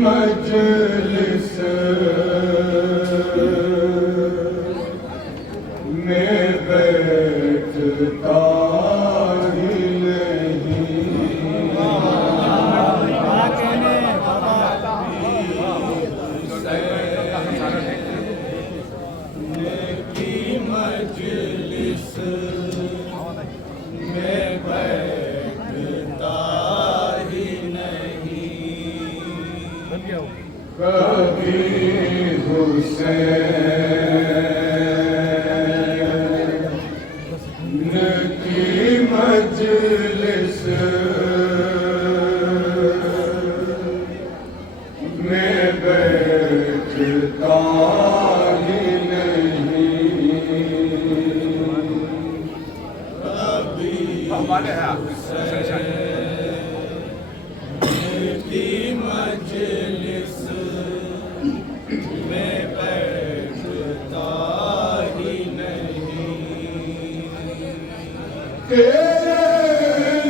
मजलिस में बैठता ही नहीं। की मजलिस में बैठता ही नहीं। कभी हुसैन की मजलिस में बैठता ही नहीं। कभी हुसैन की मजलिस में बैठता ही नहीं। तेरे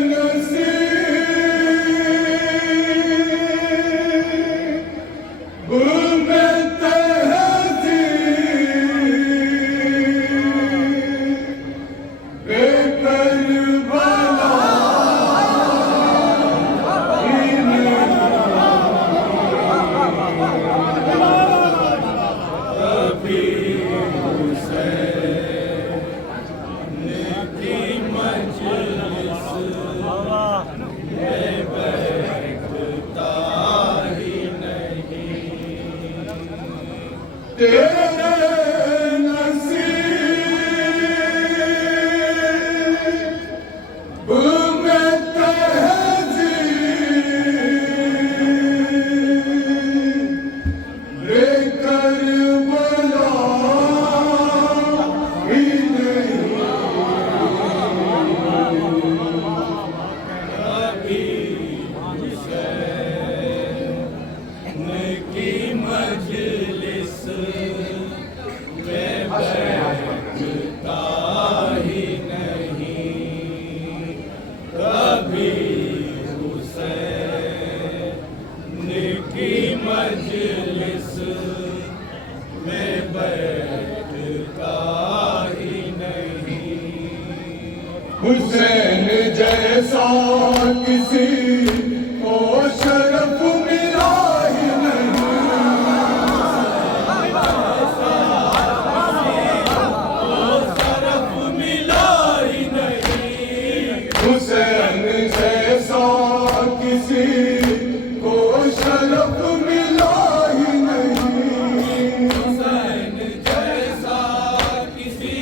नसीब में तहज़ीब बेकरबला ही नहीं। कभी हुसैन की मजलिस में बैठता ही नहीं। तेरे नसीब में तहज़ीब बेकरबला ही नहीं। कभी हुसैन की मजलिस में बैठता ही नहीं। कभी हुसैन की मजलिस में बैठता ही नहीं। हुसैन जैसा किसी को शरफ मिला ही नहीं। शरफ मिला ही नहीं। हुसैन जैसा किसी को शरफ मिला ही नहीं। हुसैन जैसा किसी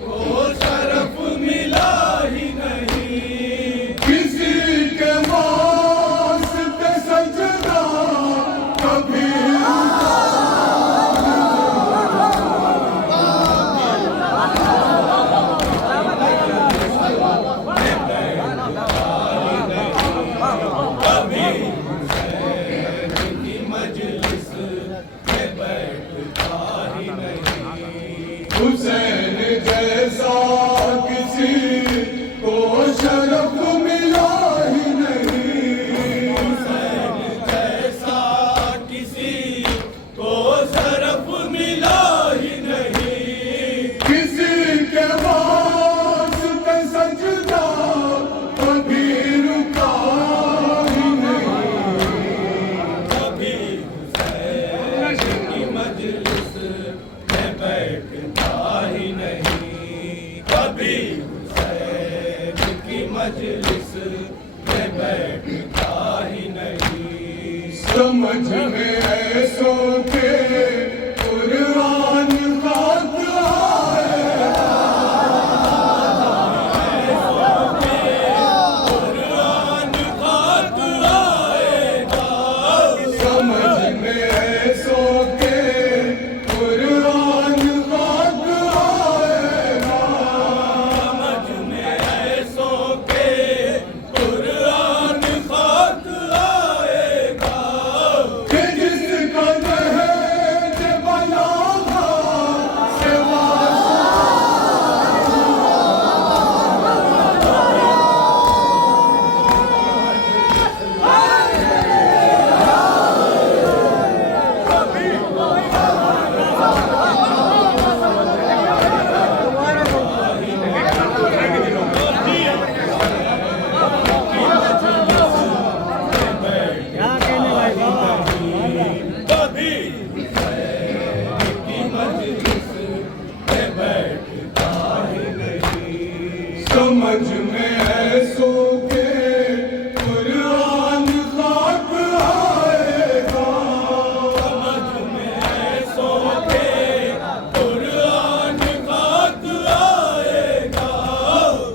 को शरफ मिला ही नहीं। किसी के वास्ते सजदा कभी कभी हुसैन की मजलिस में बैठता ही नहीं। हुसैन जैसा किसी को शरफ मिला ही नहीं। हुसैन जैसा किसी को शरफ मिला ही नहीं। किसी के वास्ते सजदा कभी रुका ही नहीं। कभी हुसैन की मजलिस में बैठता ही नहीं। कभी हुसैन की मजलिस में बैठता ही नहीं। समझ में ऐसों के कुर्बान खाक आएगा। कुर्बान खाक आएगा। समझ में ऐसों के कुर्बान खाक आएगा। समझ में ऐसों के कुर्बान खाक आएगा। कि जिसका समझ में ऐसों के कुरान खाक आएगा, समझ में ऐसों के कुरान खाक आएगा,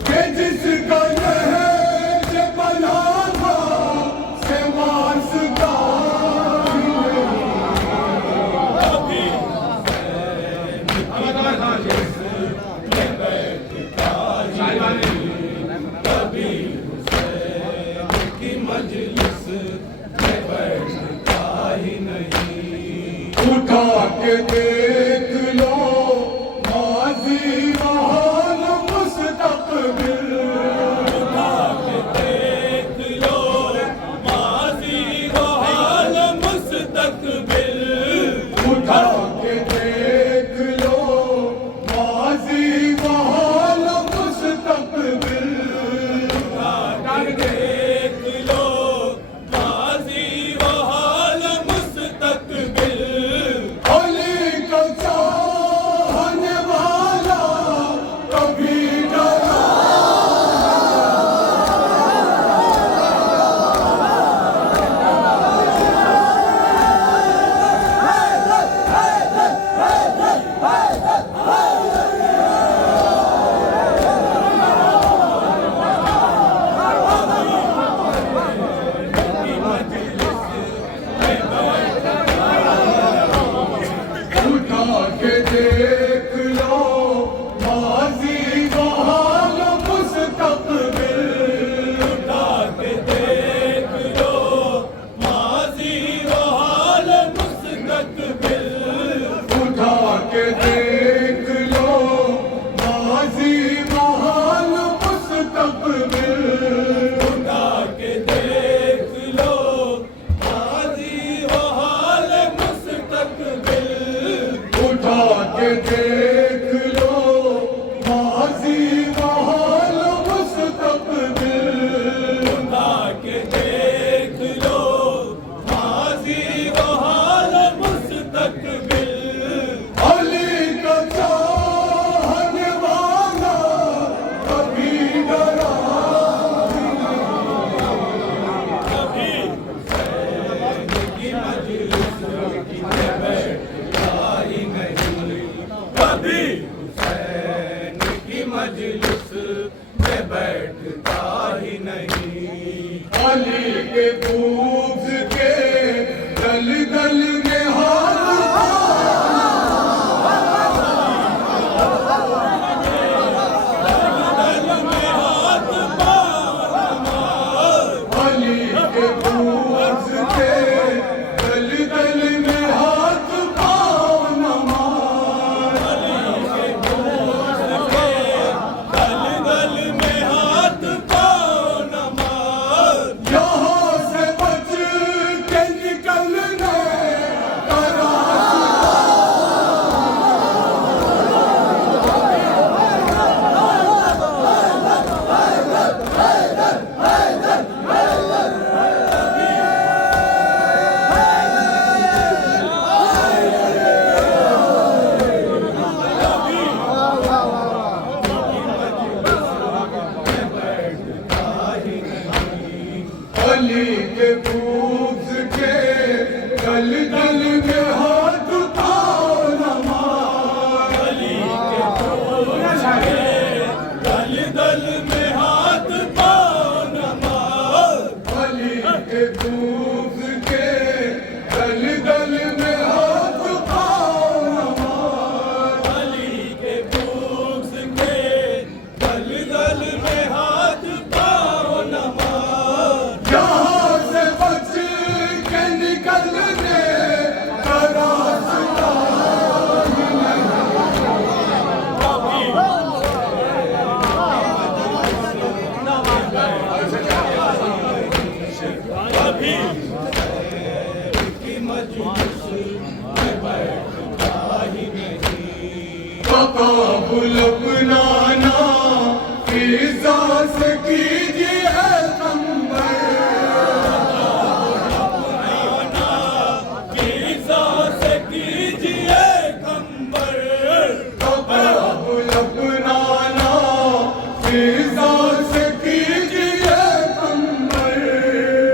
कि जिसका नहज बना था से वास्ता कभी कभी हुसैन की मजलिस में बैठता ही नहीं। उठा के देख लो माजी महान मुस्तकबिल, उठा के देख लो माज़ी व हाल मुस्तक़बिल, उठा के देख लो माजी महान मुस्तकबिल, देख लो माज़ी व हाल मुस्तक़बिल, अली का चाहने वाला कभी डरा उठा के देख लो माजी वहाल मुस्तकबिल, उठा के देख लो माज़ी व हाल मुस्तक़बिल, उठा के देख लो माजी वहाल मुस्तकबिल, उठा के देख लो माज़ी व हाल मुस्तक़बिल, उठा के देख लो माजी वहाल मुस्तकबिल, उठा के देख लो माज़ी व हाल मुस्तक़बिल, अली का चाहने वाला कभी डरा कभी हुसैन की मजलिस में बैठता ही नहीं, कभी हुसैन की मजलिस में बैठता ही नहीं। अली के बूझ के दल दल में हाथ दल में हाथ पाँव, अली के बूझ के दल दल में हाथ पाँव नमाज, दल दल में हाथ पाँव नमाज, यहाँ से बच फिजा से कीजिए कंबर,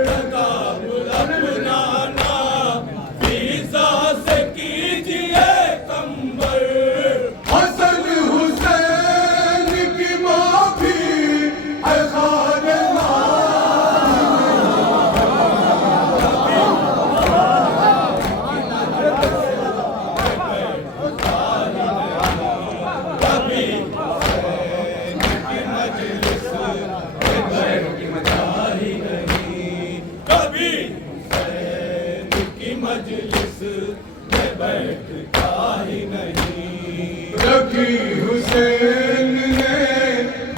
तकाबुल अपना नाम फिजा से कीजिए कंबर। हसन हुसैन की माफी है कभी हुसैन की मजलिस में बैठता ही नहीं। रखी हुसैन ने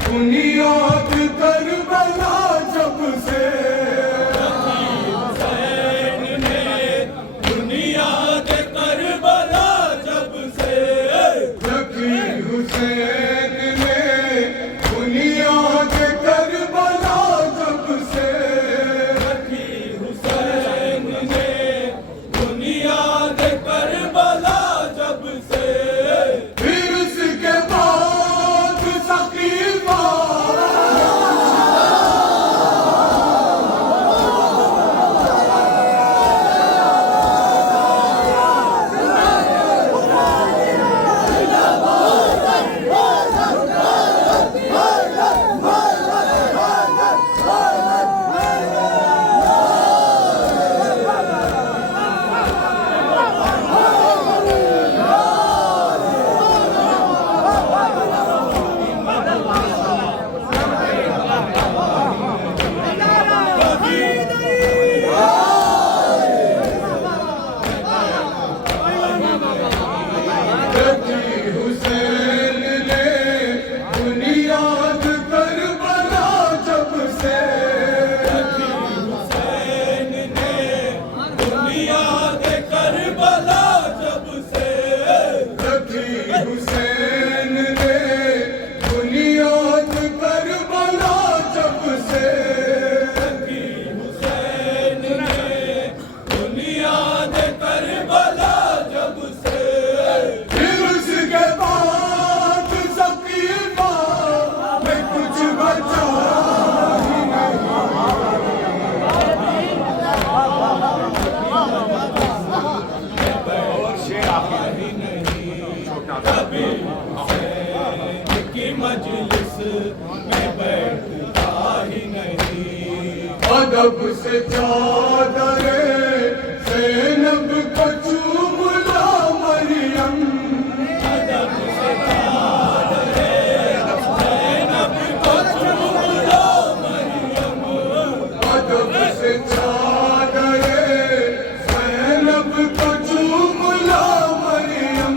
बुनियाद करबला जब से, हुसैन ने बुनियाद करबला जब से। रखी हुसैन ने बुनियाद करबला जब से, हुसैन ने बुनियाद करबला जब से। फिर उसके बाद सकीफा हुसैन ने बुनियाद करबला जब से, हुसैन ने बुनियाद करबला जब से। रखी हुसैन ने बुनियाद करबला जब से, हुसैन ने बुनियाद करबला जब से। फिर उसके बाद सकीफा में कुछ बचा ही नहीं। कभी हुसैन की मजलिस में बैठता ही नहीं। अदब से चादरे ज़ैनब को चूम ला मरियम, अदब से चादरे ज़ैनब को चूम लो मरियम। अदब से चादरे ज़ैनब को चूम ला मरियम,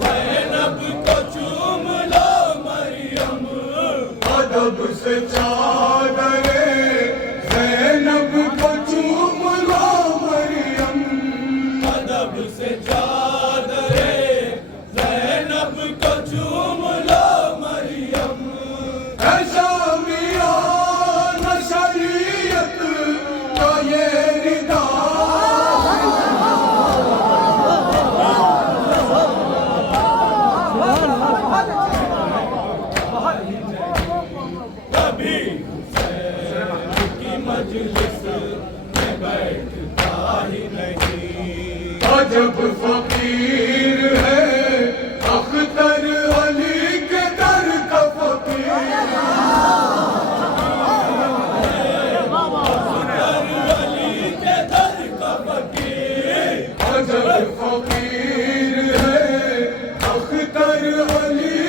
ज़ैनब को चूम लो मरियम। अदब से चादरे ज़ैनब को चूम ला मरियम, अदब से चादरे ज़ैनब को चूम लो मरियम। है शामिया न शरीयत का ये रिदा, कभी हुसैन की मजलिस में बैठता ही नहीं। अजब फकीर है अख्तर अली के दर का फकीर, अली के दर का फकीर। अजब फकीर है अख्तर अली